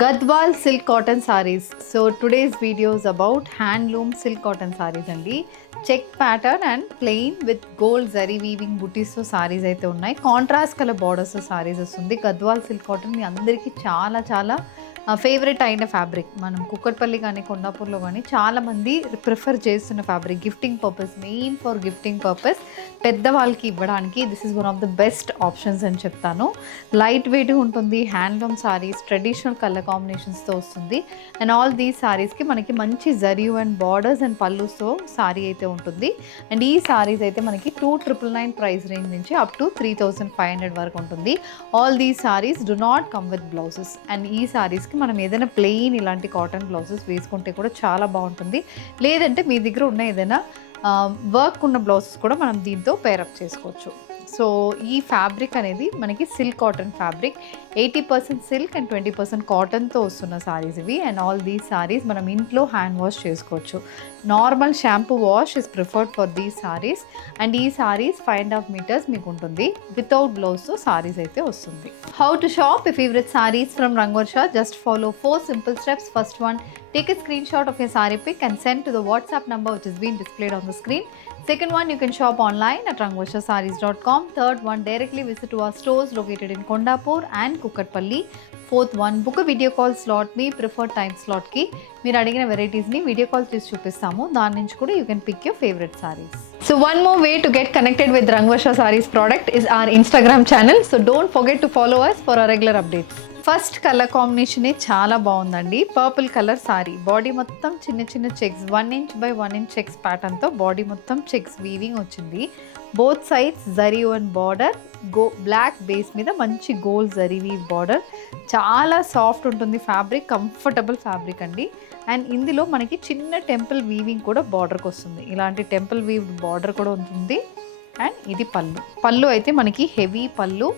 Gadwal silk cotton sarees. So today's video is about handloom silk cotton sarees అండి. Check pattern and plain with gold zari weaving బుటీస్తో సారీస్ అయితే ఉన్నాయి. Contrast colour బార్డర్స్తో saris వస్తుంది. Gadwal silk cotton మీ అందరికీ చాలా చాలా ఫేవరెట్ అయిన ఫ్యాబ్రిక్. మనం కుక్కట్పల్లి కానీ కొండాపూర్లో కానీ చాలామంది ప్రిఫర్ చేస్తున్న fabric. Gifting purpose, main for gifting purpose, పెద్దవాళ్ళకి ఇవ్వడానికి this is one of the best options అని చెప్తాను. లైట్ వెయిట్గా ఉంటుంది. హ్యాండ్లూమ్ సారీస్, ట్రెడిషనల్ కలర్ కాంబినేషన్స్తో వస్తుంది. అండ్ ఆల్ దీస్ సారీస్కి మనకి మంచి జరియు అండ్ బార్డర్స్ అండ్ పళ్ళుతో సారీ అయితే ఉంటుంది. అండ్ ఈ సారీస్ అయితే మనకి 2,999 ప్రైస్ రేంజ్ నుంచి అప్ టు 3,500 వరకు ఉంటుంది. All these saris do not come with blouses. And ఈ సారీస్కి మనం ఏదైనా ప్లెయిన్ ఇలాంటి కాటన్ బ్లౌజెస్ వేసుకుంటే కూడా చాలా బాగుంటుంది. లేదంటే మీ దగ్గర ఉన్న ఏదైనా వర్క్ ఉన్న బ్లౌజెస్ కూడా మనం దీంతో పేరప్ చేసుకోవచ్చు. సో ఈ ఫ్యాబ్రిక్ అనేది మనకి silk cotton fabric. 80% silk and 20% కాటన్తో వస్తున్న సారీస్ ఇవి. అండ్ ఆల్ దీస్ సారీస్ మనం ఇంట్లో హ్యాండ్ వాష్ చేసుకోవచ్చు. Normal shampoo wash is preferred for these saris. And ఈ సారీస్ 5.5 meters మీకు ఉంటుంది. వితౌట్ బ్లౌజ్తో సారీస్ అయితే వస్తుంది. How to shop your favorite sarees from Rangvarsha? Just follow 4 simple steps. First one, take a screenshot of your saree pic and send to the WhatsApp number which is being displayed on the screen. Second one, you can shop online at rangvarshasarees.com. Third one, directly visit to our stores located in Kondapur and Kukatpalli. Fourth one, book a video call slot. మీ preferred time స్లాట్కి మీరు అడిగిన వెరైటీస్ని video call చేసి చూపిస్తాము. దాని నుంచి కూడా you can pick your favourite saris. So one more way to get connected with Rangvarsha Sarees product is our Instagram channel. So don't forget to follow us for our regular updates. First colour కాంబినేషనే చాలా బాగుందండి. Purple colour sari, body మొత్తం చిన్న చిన్న checks, 1 inch by 1 inch checks ప్యాటర్న్తో body మొత్తం checks weaving వచ్చింది. Both sides zari and border, black base మీద మంచి గోల్డ్ జరీ వీవ్ బార్డర్. చాలా సాఫ్ట్ ఉంటుంది ఫ్యాబ్రిక్, కంఫర్టబుల్ ఫ్యాబ్రిక్ అండి. అండ్ ఇందులో మనకి చిన్న టెంపుల్ వీవింగ్ కూడా బార్డర్కి వస్తుంది. ఇలాంటి టెంపుల్ వీవ్ బార్డర్ కూడా ఉంటుంది. అండ్ ఇది పళ్ళు అయితే మనకి హెవీ పళ్ళు,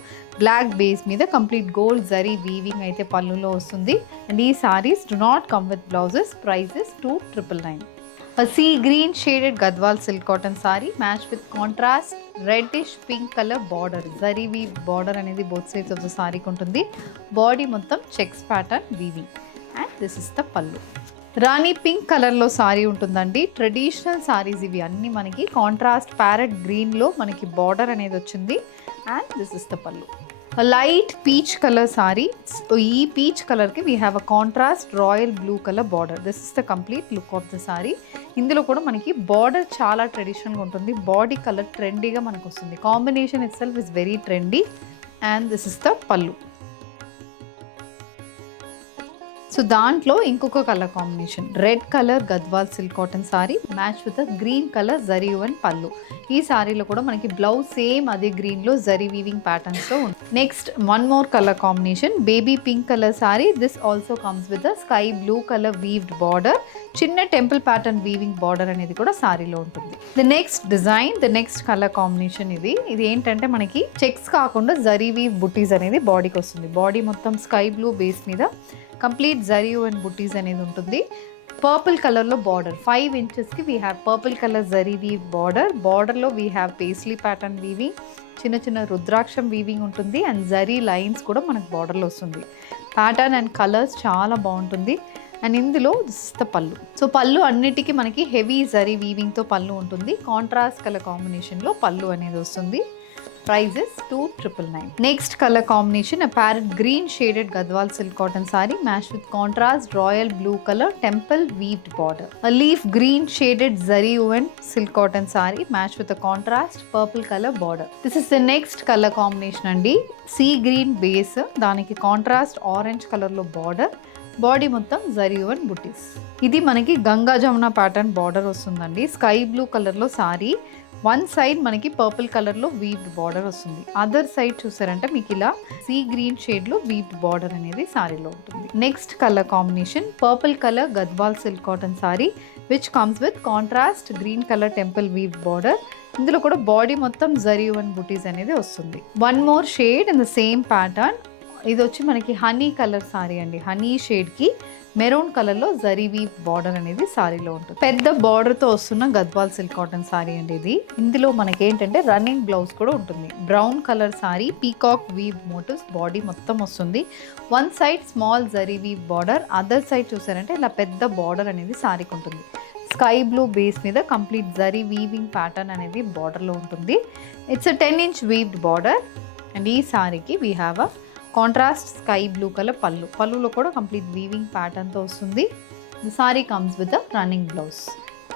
బ్లాక్ బేస్ మీద కంప్లీట్ గోల్డ్ జరీ వీవింగ్ అయితే పళ్ళులో వస్తుంది. అండ్ ఈ saris do not come with blouses. Prices 2,999. Sea green shaded Gadwal silk cotton sari match with contrast reddish pink colour border. Zari weave border అనేది బోత్ సైడ్స్ ఆఫ్ ద సారీకి ఉంటుంది. Body మొత్తం checks pattern weaving. And this is the pallu. Rani pink కలర్లో సారీ ఉంటుందండి. Traditional saris ఇవి అన్నీ మనకి. కాంట్రాస్ట్ ప్యారెట్ గ్రీన్లో మనకి బార్డర్ అనేది వచ్చింది. అండ్ దిస్ ఇస్ ద పళ్ళు. Light peach colour sorry. ఈ పీచ్ కలర్కి we have a contrast royal blue colour border. This is the complete look of the sorry. ఇందులో కూడా మనకి బార్డర్ చాలా ట్రెడిషనల్గా ఉంటుంది. బాడీ కలర్ ట్రెండీగా మనకు వస్తుంది. Combination it self is very trendy. And this is the పళ్ళు. సో దాంట్లో ఇంకొక colour combination, red colour Gadwal silk cotton sari match with green colour zari and పళ్ళు. ఈ సారీలో కూడా మనకి బ్లౌజ్ సేమ్ అదే గ్రీన్లో జరీ వీవింగ్ ప్యాటర్న్స్తో ఉంది. Next one more colour combination, baby pink colour sorry. This also comes with sky blue colour weaved border. చిన్న temple pattern weaving border అనేది కూడా సారీలో ఉంటుంది. The next design, the next colour combination ఇది ఏంటంటే మనకి చెక్స్ కాకుండా జరీ వీవ్ బుటీస్ అనేది బాడీకి వస్తుంది. బాడీ మొత్తం స్కై బ్లూ బేస్ మీద కంప్లీట్ జరియు అండ్ బుటీస్ అనేది ఉంటుంది. పర్పుల్ కలర్లో బార్డర్ 5 inchesకి we have purple colour zari weave border. బార్డర్లో we have paisley pattern weaving, చిన్న చిన్న రుద్రాక్షం వీవింగ్ ఉంటుంది. అండ్ జరీ లైన్స్ కూడా మనకు బార్డర్లో వస్తుంది. ప్యాటర్న్ అండ్ కలర్స్ చాలా బాగుంటుంది. అండ్ ఇందులో దిస్ ఇస్ ద పళ్ళు. సో పళ్ళు అన్నిటికీ మనకి హెవీ జరీ వీవింగ్తో పళ్ళు ఉంటుంది. కాంట్రాస్ట్ కలర్ కాంబినేషన్లో పళ్ళు అనేది వస్తుంది. Prices 2,999. Next color combination, a parrot green shaded Gadwal silk cotton saree matched with contrast royal blue color temple weaved border. A leaf green shaded zari woven silk cotton saree matched with a contrast purple color border. This is the next color combination andi. Sea green base, daniki contrast orange color lo border. Body మొత్తం zari and బుటీస్. ఇది మనకి Ganga Jamuna pattern border వస్తుందండి. Sky blue కలర్లో sorry, one side మనకి purple కలర్లో weaved border వస్తుంది. Other side చూసారంటే మీకు ఇలా సీ గ్రీన్ షేడ్లో వీవ్డ్ బార్డర్ అనేది సారీలో ఉంటుంది. Next colour combination, purple colour Gadwal silk cotton sorry which comes with contrast green colour temple weaved border. ఇందులో కూడా బాడీ మొత్తం జరీ అండ్ బుటీస్ అనేది వస్తుంది. One more shade in the same pattern. ఇది వచ్చి మనకి హనీ కలర్ సారీ అండి. హనీ షేడ్కి మెరూన్ కలర్లో జరీ వీవ్ బార్డర్ అనేది సారీలో ఉంటుంది. పెద్ద బార్డర్తో వస్తున్న గద్వాల్ సిల్క్ కాటన్ సారీ అండి ఇది. ఇందులో మనకి ఏంటంటే రన్నింగ్ బ్లౌజ్ కూడా ఉంటుంది. Brown colour sari, peacock weave motifs, body మొత్తం వస్తుంది. One side small zari weave border, other side చూసారంటే ఇలా పెద్ద బార్డర్ అనేది సారీకి ఉంటుంది. స్కై బ్లూ బేస్ మీద కంప్లీట్ జరీ వీవింగ్ ప్యాటర్న్ అనేది బార్డర్లో ఉంటుంది. It's 10 inch weaved border. And ఈ సారీకి we have a contrast sky blue colour pallu. పళ్ళులో కూడా కంప్లీట్ వీవింగ్ ప్యాటర్న్తో వస్తుంది. The sari comes with a running blouse.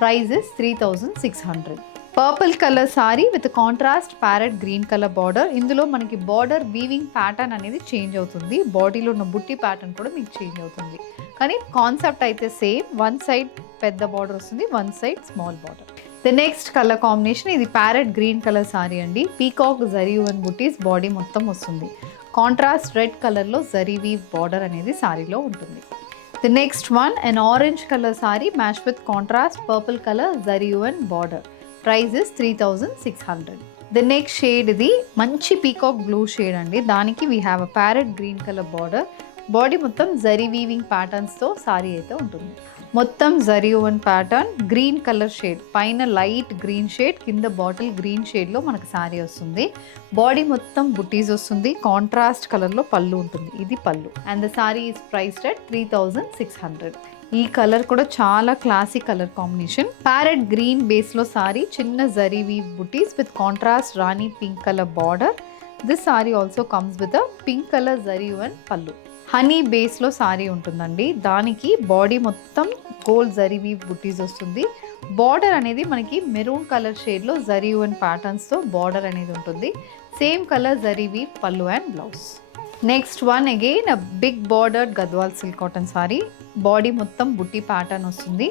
Price is 3600. Purple colour sorry with contrast parrot green colour border. ఇందులో మనకి border weaving pattern అనేది change అవుతుంది. బాడీలో ఉన్న బుట్టి ప్యాటర్న్ కూడా మీకు చేంజ్ అవుతుంది. కానీ కాన్సెప్ట్ అయితే సేమ్. వన్ సైడ్ పెద్ద బార్డర్ వస్తుంది, one side small border. The next colour combination ఇది ప్యారెట్ గ్రీన్ కలర్ సారీ అండి. పీకాక్ జరీ వన్ బుటీస్, బాడీ మొత్తం వస్తుంది. కాంట్రాస్ట్ రెడ్ కలర్లో జరీ వీవ్ బార్డర్ అనేది సారీలో ఉంటుంది. The next one an orange colour sari match with contrast purple colour zari one border. Price is 3600. The next shade ఇది మంచి పీకాక్ బ్లూ షేడ్ అండి. దానికి we have a parrot green colour border. Body మొత్తం zari weaving ప్యాటర్న్స్తో సారీ అయితే ఉంటుంది. మొత్తం zari woven pattern, green colour shade, పైన లైట్ గ్రీన్ షేడ్, కింద బాటిల్ గ్రీన్ షేడ్లో మనకు సారీ వస్తుంది. బాడీ మొత్తం బుటీస్ వస్తుంది. కాంట్రాస్ట్ కలర్లో పళ్ళు ఉంటుంది. ఇది pallu. And the sari is priced at 3600. ఈ కలర్ కూడా చాలా classic colour combination. Parrot green బేస్లో సారీ, చిన్న zari weave buttis with contrast rani pink colour border. This sari also comes with a pink colour zari woven pallu. Honey బేస్లో సారీ ఉంటుందండి. దానికి బాడీ మొత్తం గోల్డ్ జరీ వీవ్ బుటీస్ వస్తుంది. బార్డర్ అనేది మనకి మెరూన్ కలర్ షేడ్లో జరీ వన్ ప్యాటర్న్స్తో బార్డర్ అనేది ఉంటుంది. Same colour zari weave pallu and blouse. Next one again a big bordered Gadwal silk cotton sari. Body మొత్తం బుట్టి ప్యాటర్న్ వస్తుంది.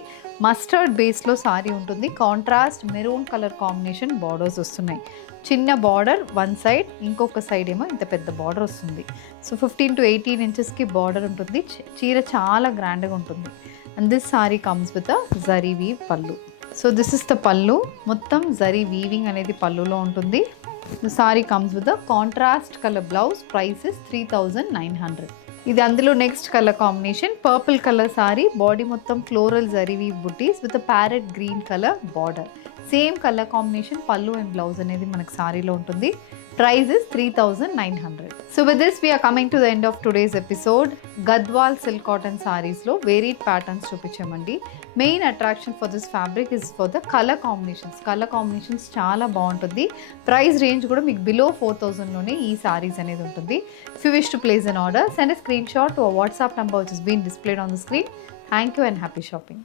మస్టర్డ్ బేస్లో సారీ ఉంటుంది. Contrast maroon colour combination borders వస్తున్నాయి. చిన్న బార్డర్ వన్ సైడ్, ఇంకొక సైడ్ ఏమో ఇంత పెద్ద బార్డర్ వస్తుంది. సో 15 to 18 inchesకి బార్డర్ ఉంటుంది. చీర చాలా గ్రాండ్గా ఉంటుంది. And this sari comes with a zari weave pallu. So this is the pallu. మొత్తం జరీ వీవింగ్ అనేది పళ్ళులో ఉంటుంది. The sari comes with a contrast colour blouse. Price is 3900. ఇది అందులో next colour combination purple colour sari. Body మొత్తం floral zari weave buttis with parrot green colour border. Same colour combination pallu and blouse అనేది మనకు సారీలో ఉంటుంది. Price is 3900. So with this we are coming to the end of today's episode. Gadwal silk cotton సారీస్లో varied patterns చూపించామండి. Main attraction for this fabric is for the colour combinations. Colour combinations చాలా బాగుంటుంది. Price range కూడా మీకు below 4000లోనే ఈ సారీస్ అనేది ఉంటుంది. If you wish to place an order, send a screenshot to a WhatsApp number which has been displayed on the screen. Thank you and happy shopping.